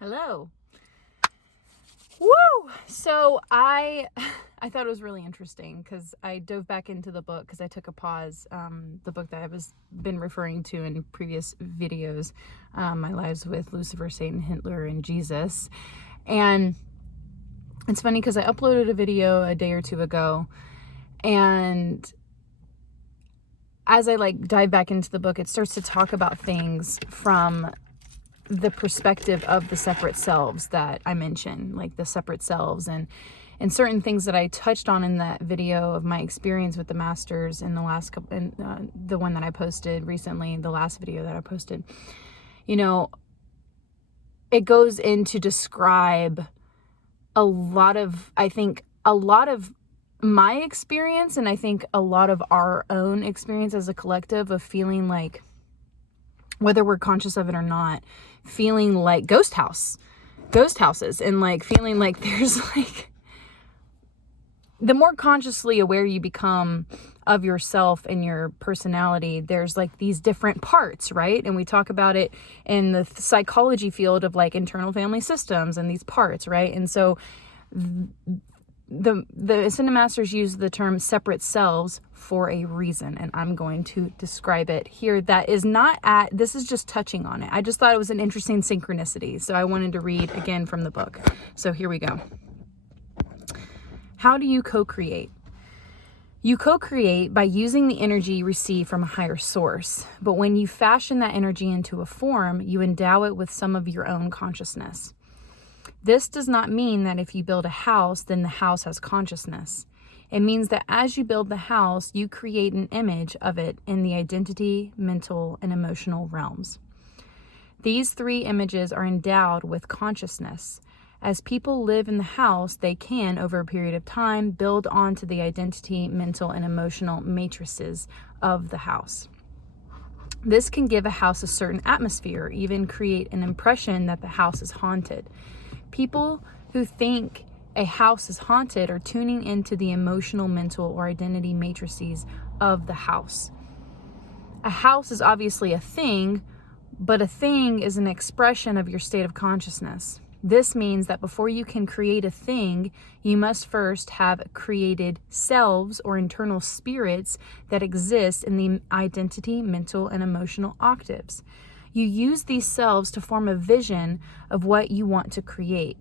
Hello. Woo! So I thought it was really interesting because I dove back into the book because I took a pause. The book that I was been referring to in previous videos, My Lives with Lucifer, Satan, Hitler, and Jesus. And it's funny because I uploaded a video a day or two ago, and as I dive back into the book, it starts to talk about things from the perspective of the separate selves that I mentioned, like the separate selves and certain things that I touched on in that video of my experience with the masters in the last couple, and the one that I posted recently, the last video that I posted. It goes in to describe a lot of my experience, and I think a lot of our own experience as a collective of feeling like, whether we're conscious of it or not, feeling like ghost houses, and feeling like there's the more consciously aware you become of yourself and your personality, there's these different parts, right? And we talk about it in the psychology field of internal family systems and these parts, right? And so the Ascended Masters use the term separate selves for a reason, and I'm going to describe it here. This is just touching on it. I just thought it was an interesting synchronicity, so I wanted to read again from the book. So here we go. How do you co-create? You co-create by using the energy you receive from a higher source, but when you fashion that energy into a form, you endow it with some of your own consciousness. This does not mean that if you build a house, then the house has consciousness. It means that as you build the house, you create an image of it in the identity, mental, and emotional realms. These three images are endowed with consciousness. As people live in the house, they can, over a period of time, build onto the identity, mental, and emotional matrices of the house. This can give a house a certain atmosphere, or even create an impression that the house is haunted. People who think a house is haunted are tuning into the emotional, mental, or identity matrices of the house. A house is obviously a thing, but a thing is an expression of your state of consciousness. This means that before you can create a thing, you must first have created selves or internal spirits that exist in the identity, mental, and emotional octaves. You use these selves to form a vision of what you want to create.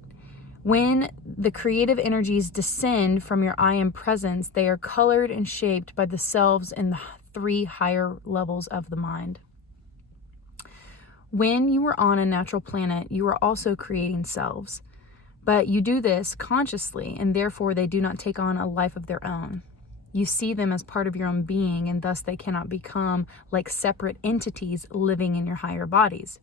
When the creative energies descend from your I am presence, they are colored and shaped by the selves in the three higher levels of the mind. When you are on a natural planet, you are also creating selves. But you do this consciously, and therefore they do not take on a life of their own. You see them as part of your own being, and thus they cannot become like separate entities living in your higher bodies.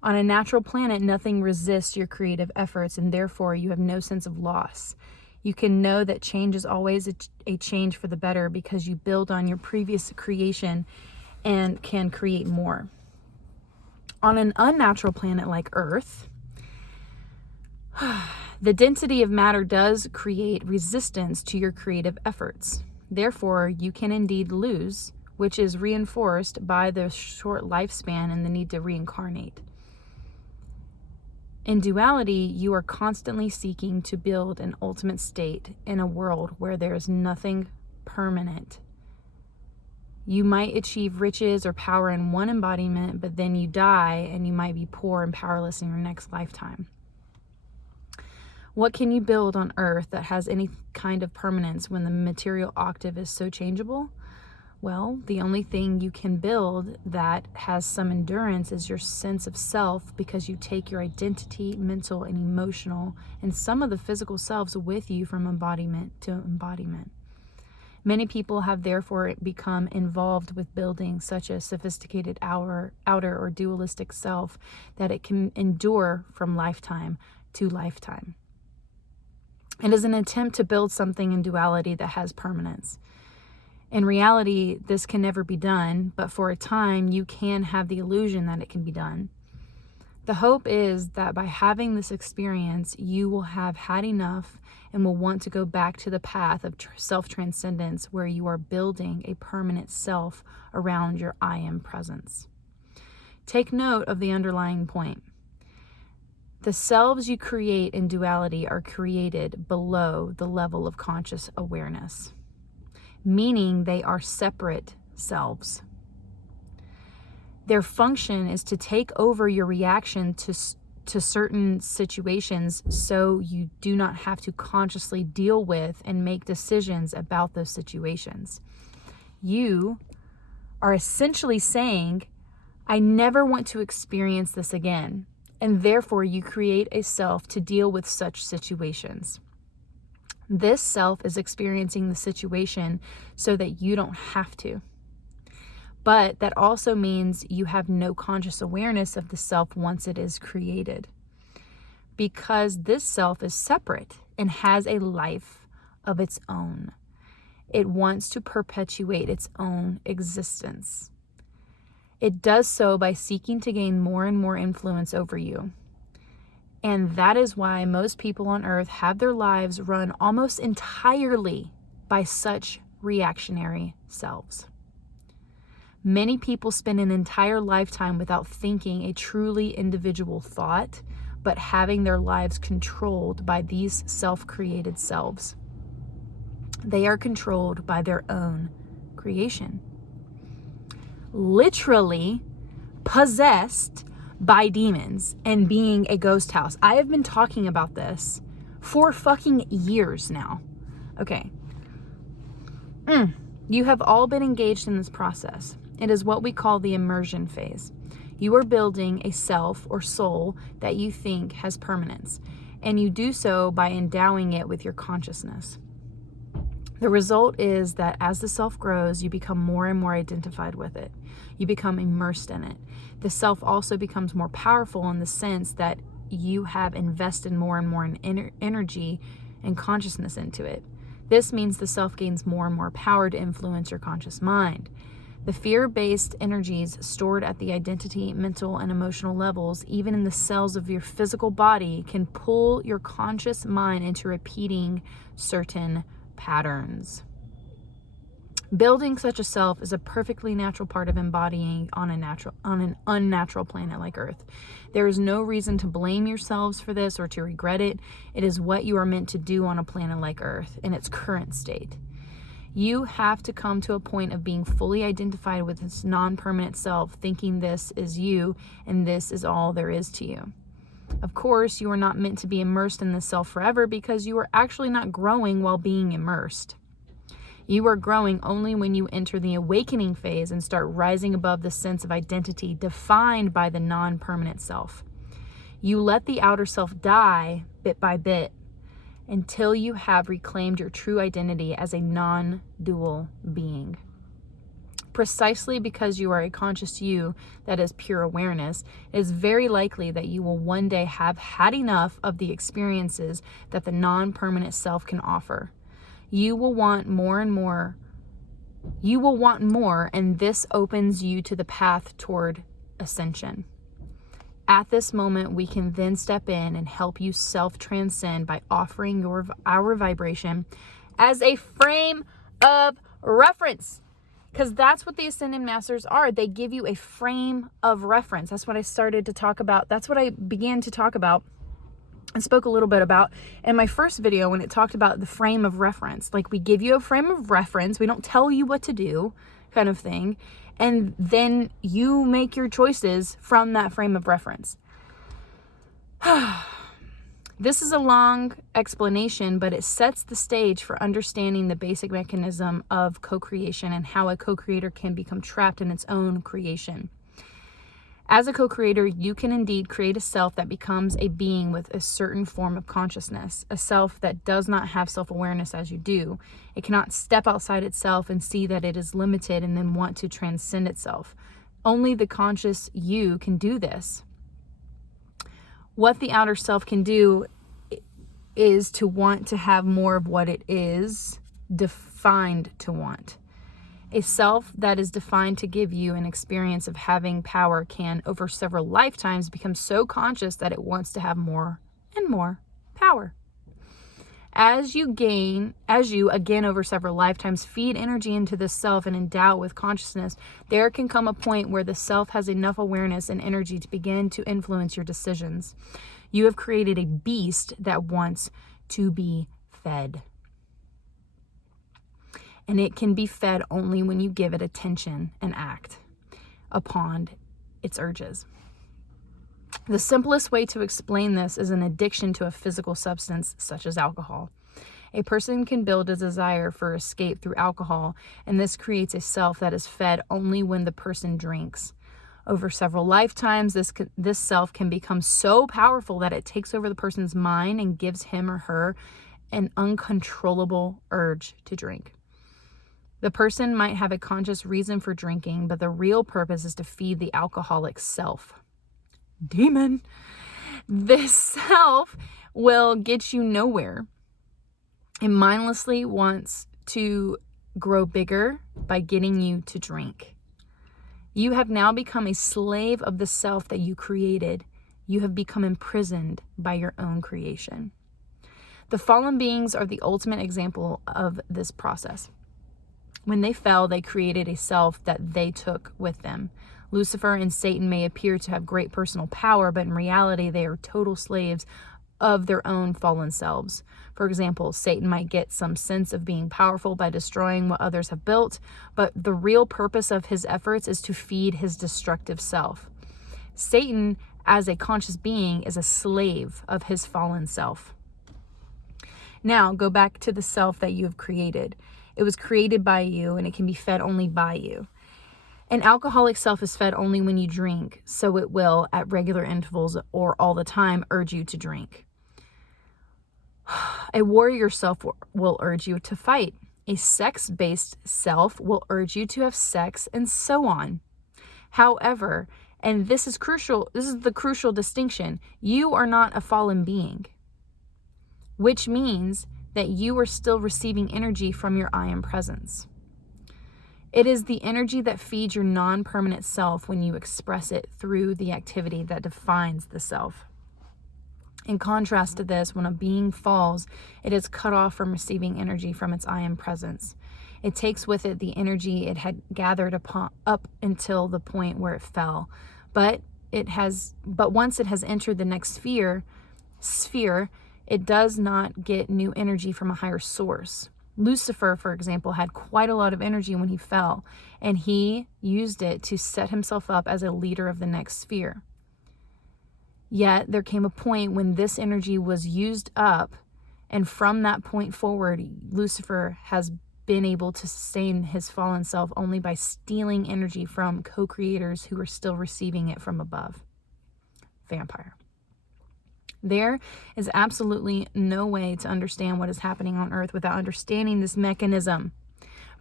On a natural planet, nothing resists your creative efforts, and therefore you have no sense of loss. You can know that change is always a change for the better because you build on your previous creation and can create more. On an unnatural planet like Earth, the density of matter does create resistance to your creative efforts. Therefore, you can indeed lose, which is reinforced by the short lifespan and the need to reincarnate. In duality, you are constantly seeking to build an ultimate state in a world where there is nothing permanent. You might achieve riches or power in one embodiment, but then you die and you might be poor and powerless in your next lifetime. What can you build on Earth that has any kind of permanence when the material octave is so changeable? Well, the only thing you can build that has some endurance is your sense of self, because you take your identity, mental, and emotional, and some of the physical selves with you from embodiment to embodiment. Many people have therefore become involved with building such a sophisticated outer or dualistic self that it can endure from lifetime to lifetime. It is an attempt to build something in duality that has permanence. In reality, this can never be done, but for a time you can have the illusion that it can be done. The hope is that by having this experience, you will have had enough and will want to go back to the path of self-transcendence, where you are building a permanent self around your I am presence. Take note of the underlying point. The selves you create in duality are created below the level of conscious awareness, meaning they are separate selves. Their function is to take over your reaction to certain situations so you do not have to consciously deal with and make decisions about those situations. You are essentially saying, I never want to experience this again. And therefore you create a self to deal with such situations. This self is experiencing the situation so that you don't have to. But that also means you have no conscious awareness of the self once it is created. Because this self is separate and has a life of its own. It wants to perpetuate its own existence. It does so by seeking to gain more and more influence over you. And that is why most people on earth have their lives run almost entirely by such reactionary selves. Many people spend an entire lifetime without thinking a truly individual thought, but having their lives controlled by these self-created selves. They are controlled by their own creation. Literally possessed by demons and being a ghost house. I have been talking about this for fucking years now. Okay. You have all been engaged in this process. It is what we call the immersion phase. You are building a self or soul that you think has permanence, and you do so by endowing it with your consciousness. The result is that as the self grows, you become more and more identified with it. You become immersed in it. The self also becomes more powerful in the sense that you have invested more and more in energy and consciousness into it. This means the self gains more and more power to influence your conscious mind. The fear-based energies stored at the identity, mental, and emotional levels, even in the cells of your physical body, can pull your conscious mind into repeating certain patterns. Building such a self is a perfectly natural part of embodying on an unnatural planet like Earth. There is no reason to blame yourselves for this or to regret it. It is what you are meant to do on a planet like Earth in its current state. You have to come to a point of being fully identified with this non-permanent self, thinking this is you and this is all there is to you. Of course, you are not meant to be immersed in this self forever because you are actually not growing while being immersed. You are growing only when you enter the awakening phase and start rising above the sense of identity defined by the non-permanent self. You let the outer self die bit by bit until you have reclaimed your true identity as a non-dual being. Precisely because you are a conscious you that is pure awareness, it is very likely that you will one day have had enough of the experiences that the non-permanent self can offer. You will want more and more. You will want more, and this opens you to the path toward ascension. At this moment, we can then step in and help you self-transcend by offering our vibration as a frame of reference. Because that's what the Ascended Masters are. They give you a frame of reference. That's what I started to talk about. That's what I began to talk about and spoke a little bit about in my first video when it talked about the frame of reference. Like, we give you a frame of reference. We don't tell you what to do, kind of thing. And then you make your choices from that frame of reference. This is a long explanation, but it sets the stage for understanding the basic mechanism of co-creation and how a co-creator can become trapped in its own creation. As a co-creator, you can indeed create a self that becomes a being with a certain form of consciousness, a self that does not have self-awareness as you do. It cannot step outside itself and see that it is limited and then want to transcend itself. Only the conscious you can do this. What the outer self can do is to want to have more of what it is defined to want. A self that is defined to give you an experience of having power can, over several lifetimes, become so conscious that it wants to have more and more power. As you again over several lifetimes feed energy into the self and endow it with consciousness, there can come a point where the self has enough awareness and energy to begin to influence your decisions. You have created a beast that wants to be fed. And it can be fed only when you give it attention and act upon its urges. The simplest way to explain this is an addiction to a physical substance such as alcohol. A person can build a desire for escape through alcohol, and this creates a self that is fed only when the person drinks. Over several lifetimes, this self can become so powerful that it takes over the person's mind and gives him or her an uncontrollable urge to drink. The person might have a conscious reason for drinking, but the real purpose is to feed the alcoholic self. Demon. This self will get you nowhere. It mindlessly wants to grow bigger by getting you to drink. You have now become a slave of the self that you created. You have become imprisoned by your own creation. The fallen beings are the ultimate example of this process. When they fell, they created a self that they took with them. Lucifer and Satan may appear to have great personal power, but in reality, they are total slaves of their own fallen selves. For example, Satan might get some sense of being powerful by destroying what others have built, but the real purpose of his efforts is to feed his destructive self. Satan, as a conscious being, is a slave of his fallen self. Now, go back to the self that you have created. It was created by you, and it can be fed only by you. An alcoholic self is fed only when you drink, so it will, at regular intervals or all the time, urge you to drink. A warrior self will urge you to fight. A sex-based self will urge you to have sex, and so on. However, and this is crucial, this is the crucial distinction, you are not a fallen being, which means that you are still receiving energy from your I am presence. It is the energy that feeds your non-permanent self when you express it through the activity that defines the self. In contrast to this, when a being falls, it is cut off from receiving energy from its I am presence. It takes with it the energy it had gathered up until the point where it fell. But once it has entered the next sphere, it does not get new energy from a higher source. Lucifer, for example, had quite a lot of energy when he fell, and he used it to set himself up as a leader of the next sphere. Yet there came a point when this energy was used up, and from that point forward, Lucifer has been able to sustain his fallen self only by stealing energy from co-creators who are still receiving it from above. Vampire. There is absolutely no way to understand what is happening on Earth without understanding this mechanism.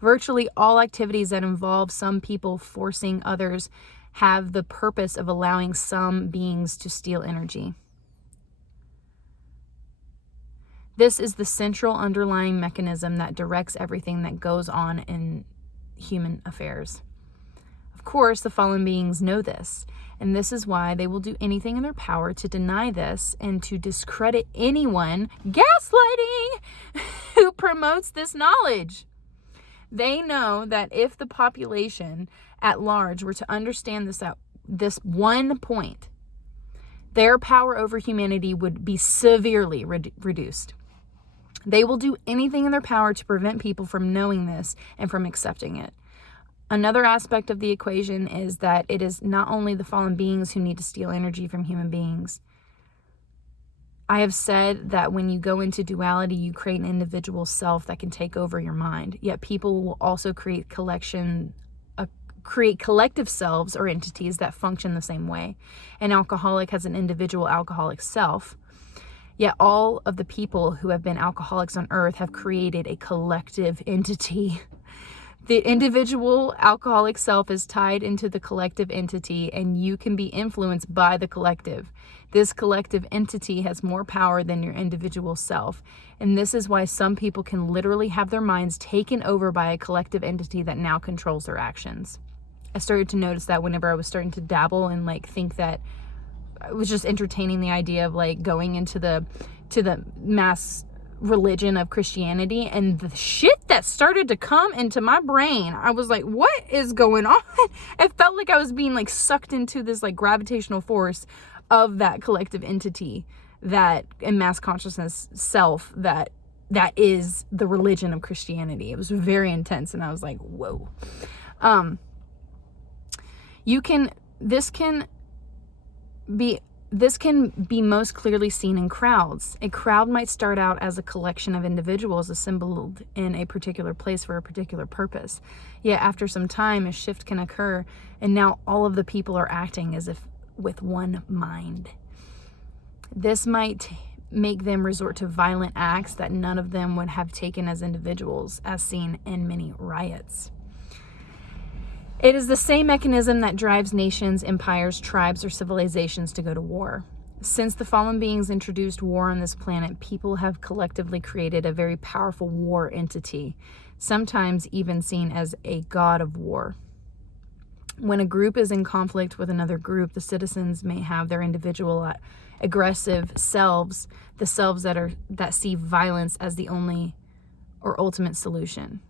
Virtually all activities that involve some people forcing others have the purpose of allowing some beings to steal energy. This is the central underlying mechanism that directs everything that goes on in human affairs. Of course, the fallen beings know this, and this is why they will do anything in their power to deny this and to discredit anyone, gaslighting, who promotes this knowledge. They know that if the population at large were to understand this at this one point, their power over humanity would be severely reduced. They will do anything in their power to prevent people from knowing this and from accepting it. Another aspect of the equation is that it is not only the fallen beings who need to steal energy from human beings. I have said that when you go into duality, you create an individual self that can take over your mind. Yet people will also create collective selves or entities that function the same way. An alcoholic has an individual alcoholic self. Yet all of the people who have been alcoholics on earth have created a collective entity. The individual alcoholic self is tied into the collective entity, and you can be influenced by the collective. This collective entity has more power than your individual self. And this is why some people can literally have their minds taken over by a collective entity that now controls their actions. I started to notice that whenever I was starting to dabble and think that I was just entertaining the idea of going into the mass religion of Christianity, and the shit that started to come into my brain, I was like, what is going on? It felt like I was being like sucked into this like gravitational force of that collective entity, that in mass consciousness self, that is the religion of Christianity. It was very intense, and I was like, whoa. This can be most clearly seen in crowds. A crowd might start out as a collection of individuals assembled in a particular place for a particular purpose. Yet after some time, a shift can occur, and now all of the people are acting as if with one mind. This might make them resort to violent acts that none of them would have taken as individuals, as seen in many riots. It is the same mechanism that drives nations, empires, tribes, or civilizations to go to war. Since the fallen beings introduced war on this planet, people have collectively created a very powerful war entity, sometimes even seen as a god of war. When a group is in conflict with another group, the citizens may have their individual aggressive selves, the selves that see violence as the only or ultimate solution.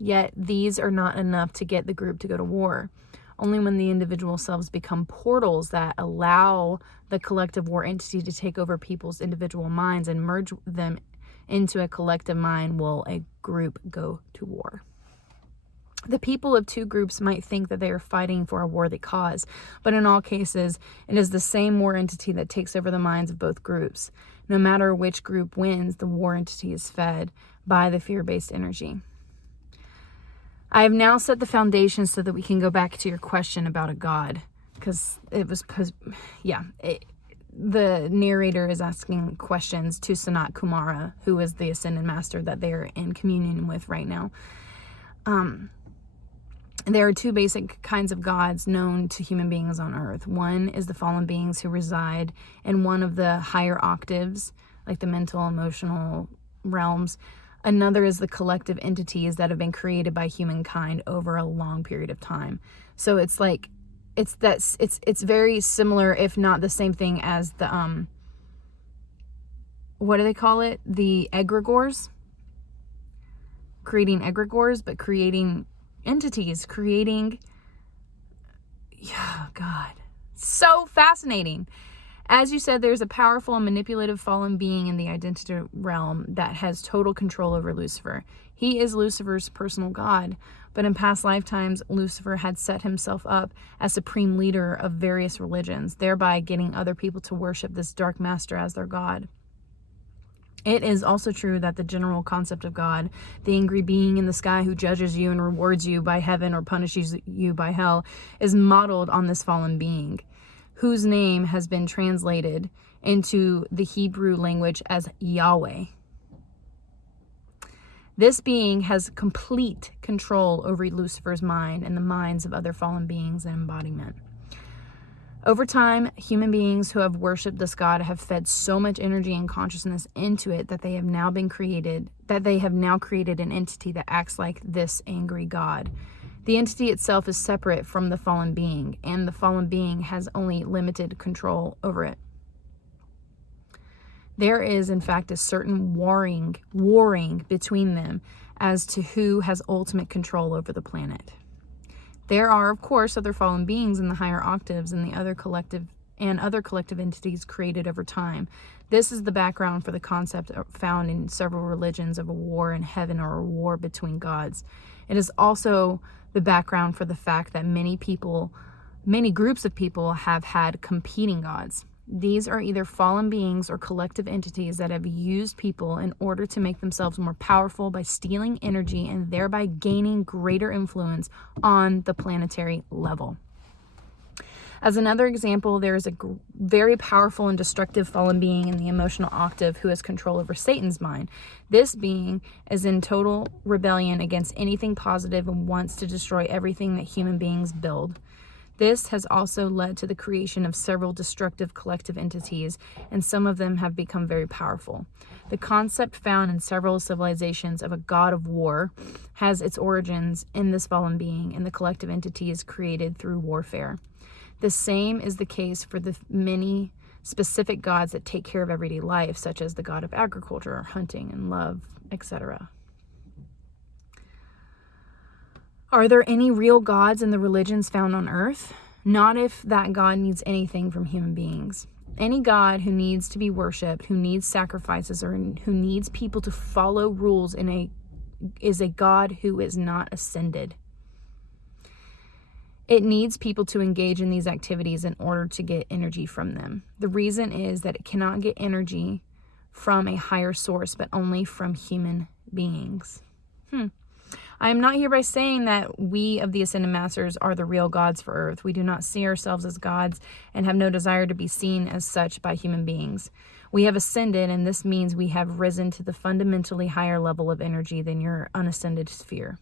Yet these are not enough to get the group to go to war. Only when the individual selves become portals that allow the collective war entity to take over people's individual minds and merge them into a collective mind will a group go to war. The people of two groups might think that they are fighting for a worthy cause, but in all cases, it is the same war entity that takes over the minds of both groups. No matter which group wins, the war entity is fed by the fear-based energy. I have now set the foundation so that we can go back to your question about a god, because the narrator is asking questions to Sanat Kumara, who is the Ascended Master that they're in communion with right now. There are two basic kinds of gods known to human beings on Earth. One is the fallen beings who reside in one of the higher octaves, like the mental, emotional realms. Another is the collective entities that have been created by humankind over a long period of time. So it's like, it's very similar, if not the same thing as the, what do they call it? The egregores. Creating egregores, but creating entities, God, so fascinating. As you said, there's a powerful and manipulative fallen being in the identity realm that has total control over Lucifer. He is Lucifer's personal god, but in past lifetimes, Lucifer had set himself up as supreme leader of various religions, thereby getting other people to worship this dark master as their god. It is also true that the general concept of God, the angry being in the sky who judges you and rewards you by heaven or punishes you by hell, is modeled on this fallen being, whose name has been translated into the Hebrew language as Yahweh. This being has complete control over Lucifer's mind and the minds of other fallen beings and embodiment. Over time, human beings who have worshipped this god have fed so much energy and consciousness into it that they have now created an entity that acts like this angry god. The entity itself is separate from the fallen being, and the fallen being has only limited control over it. There is, in fact, a certain warring between them as to who has ultimate control over the planet. There are, of course, other fallen beings in the higher octaves and other collective entities created over time. This is the background for the concept found in several religions of a war in heaven or a war between gods. It is also the background for the fact that many groups of people have had competing gods. These are either fallen beings or collective entities that have used people in order to make themselves more powerful by stealing energy and thereby gaining greater influence on the planetary level. As another example, there is a very powerful and destructive fallen being in the emotional octave who has control over Satan's mind. This being is in total rebellion against anything positive and wants to destroy everything that human beings build. This has also led to the creation of several destructive collective entities, and some of them have become very powerful. The concept found in several civilizations of a god of war has its origins in this fallen being and the collective entities created through warfare. The same is the case for the many specific gods that take care of everyday life, such as the god of agriculture, hunting, and love, etc. Are there any real gods in the religions found on earth? Not if that god needs anything from human beings. Any god who needs to be worshipped, who needs sacrifices, or who needs people to follow rules is a god who is not ascended. It needs people to engage in these activities in order to get energy from them. The reason is that it cannot get energy from a higher source, but only from human beings. I am not hereby saying that we of the Ascended Masters are the real gods for Earth. We do not see ourselves as gods and have no desire to be seen as such by human beings. We have ascended, and this means we have risen to the fundamentally higher level of energy than your unascended sphere.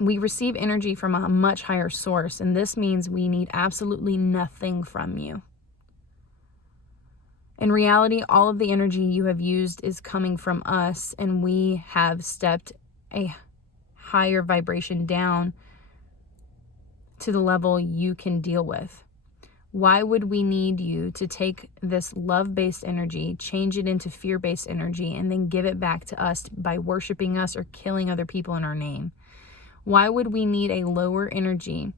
We receive energy from a much higher source, and this means we need absolutely nothing from you. In reality, all of the energy you have used is coming from us, and we have stepped a higher vibration down to the level you can deal with. Why would we need you to take this love-based energy, change it into fear-based energy, and then give it back to us by worshiping us or killing other people in our name? Why would we need a lower energy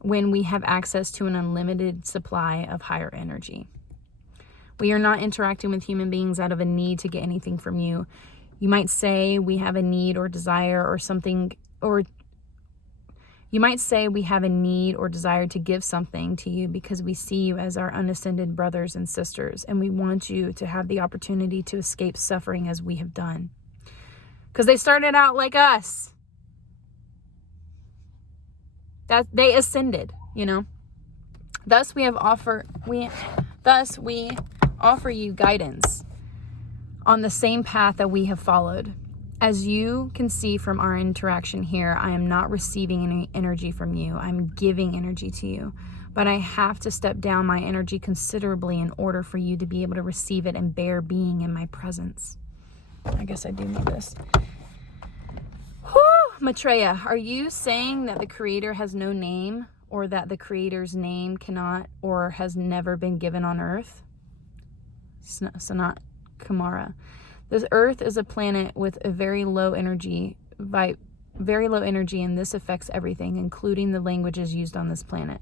when we have access to an unlimited supply of higher energy? We are not interacting with human beings out of a need to get anything from you. You might say we have a need or desire or something, or you might say we have a need or desire to give something to you because we see you as our unascended brothers and sisters, and we want you to have the opportunity to escape suffering as we have done. Because they started out like us. That they ascended, Thus we offer you guidance on the same path that we have followed. As you can see from our interaction here, I am not receiving any energy from you. I'm giving energy to you. But I have to step down my energy considerably in order for you to be able to receive it and bear being in my presence. I guess I do need this. Maitreya, are you saying that the Creator has no name, or that the Creator's name cannot or has never been given on Earth? Sanat Kumara. This Earth is a planet with a very low energy, and this affects everything, including the languages used on this planet.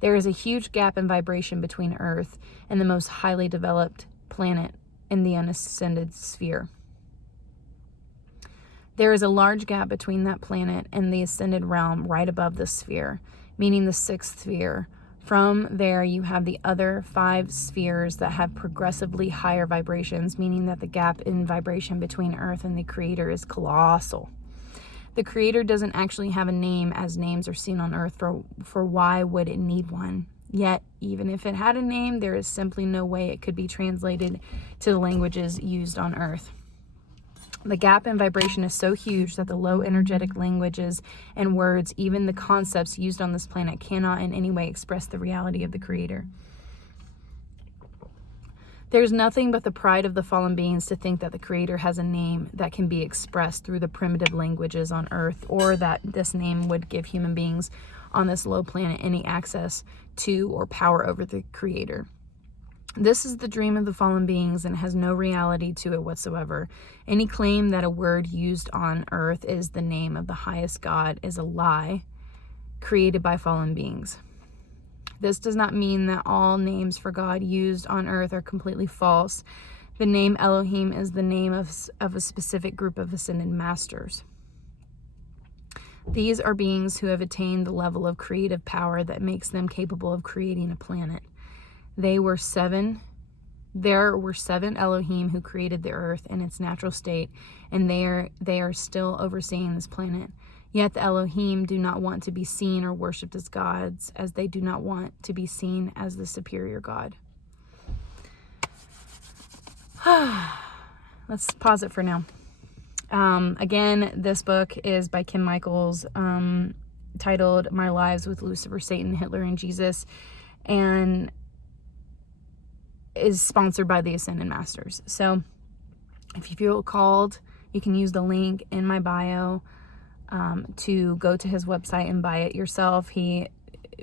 There is a huge gap in vibration between Earth and the most highly developed planet in the unascended sphere. There is a large gap between that planet and the ascended realm right above the sphere, meaning the sixth sphere. From there, you have the other 5 spheres that have progressively higher vibrations, meaning that the gap in vibration between Earth and the Creator is colossal. The Creator doesn't actually have a name, as names are seen on Earth, for why would it need one? Yet, even if it had a name, there is simply no way it could be translated to the languages used on Earth. The gap in vibration is so huge that the low energetic languages and words, even the concepts used on this planet, cannot in any way express the reality of the Creator. There's nothing but the pride of the fallen beings to think that the Creator has a name that can be expressed through the primitive languages on Earth, or that this name would give human beings on this low planet any access to or power over the Creator. This is the dream of the fallen beings and has no reality to it whatsoever. Any claim that a word used on Earth is the name of the highest God is a lie created by fallen beings. This does not mean that all names for God used on Earth are completely false. The name Elohim is the name of a specific group of ascended masters. These are beings who have attained the level of creative power that makes them capable of creating a planet. There were seven Elohim who created the earth in its natural state, and they are still overseeing this planet. Yet the Elohim do not want to be seen or worshipped as gods, as they do not want to be seen as the superior God. Let's pause it for now. Again, this book is by Kim Michaels, titled My Lives with Lucifer, Satan, Hitler, and Jesus, and is sponsored by the Ascended Masters. So if you feel called, you can use the link in my bio to go to his website and buy it yourself. He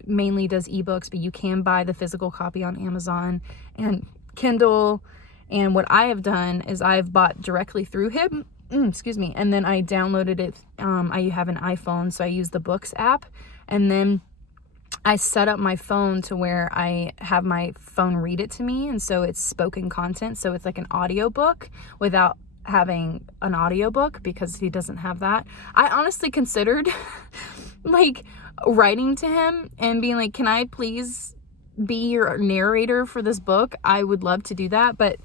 mainly does ebooks, but you can buy the physical copy on Amazon and Kindle. And what I have done is I've bought directly through him, excuse me, and then I downloaded it. I have an iPhone, so I use the Books app, and then I set up my phone to where I have my phone read it to me, and so it's spoken content, so it's like an audiobook without having an audiobook, because he doesn't have that. I honestly considered like writing to him and being like, can I please be your narrator for this book? I would love to do that, but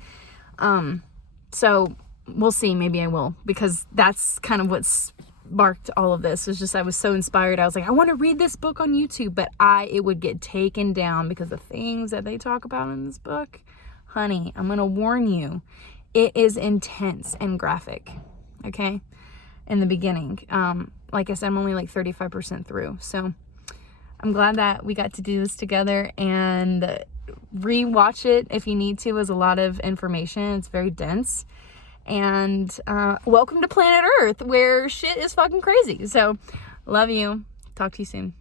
so we'll see. Maybe I will, because that's kind of what sparked all of this. It's just, I was so inspired. I was like, I want to read this book on YouTube, but it would get taken down because the things that they talk about in this book, honey, I'm going to warn you, it is intense and graphic. Okay. In the beginning, like I said, I'm only like 35% through. So I'm glad that we got to do this together, and rewatch it if you need to. Is a lot of information. It's very dense. And welcome to planet Earth, where shit is fucking crazy. So love you. Talk to you soon.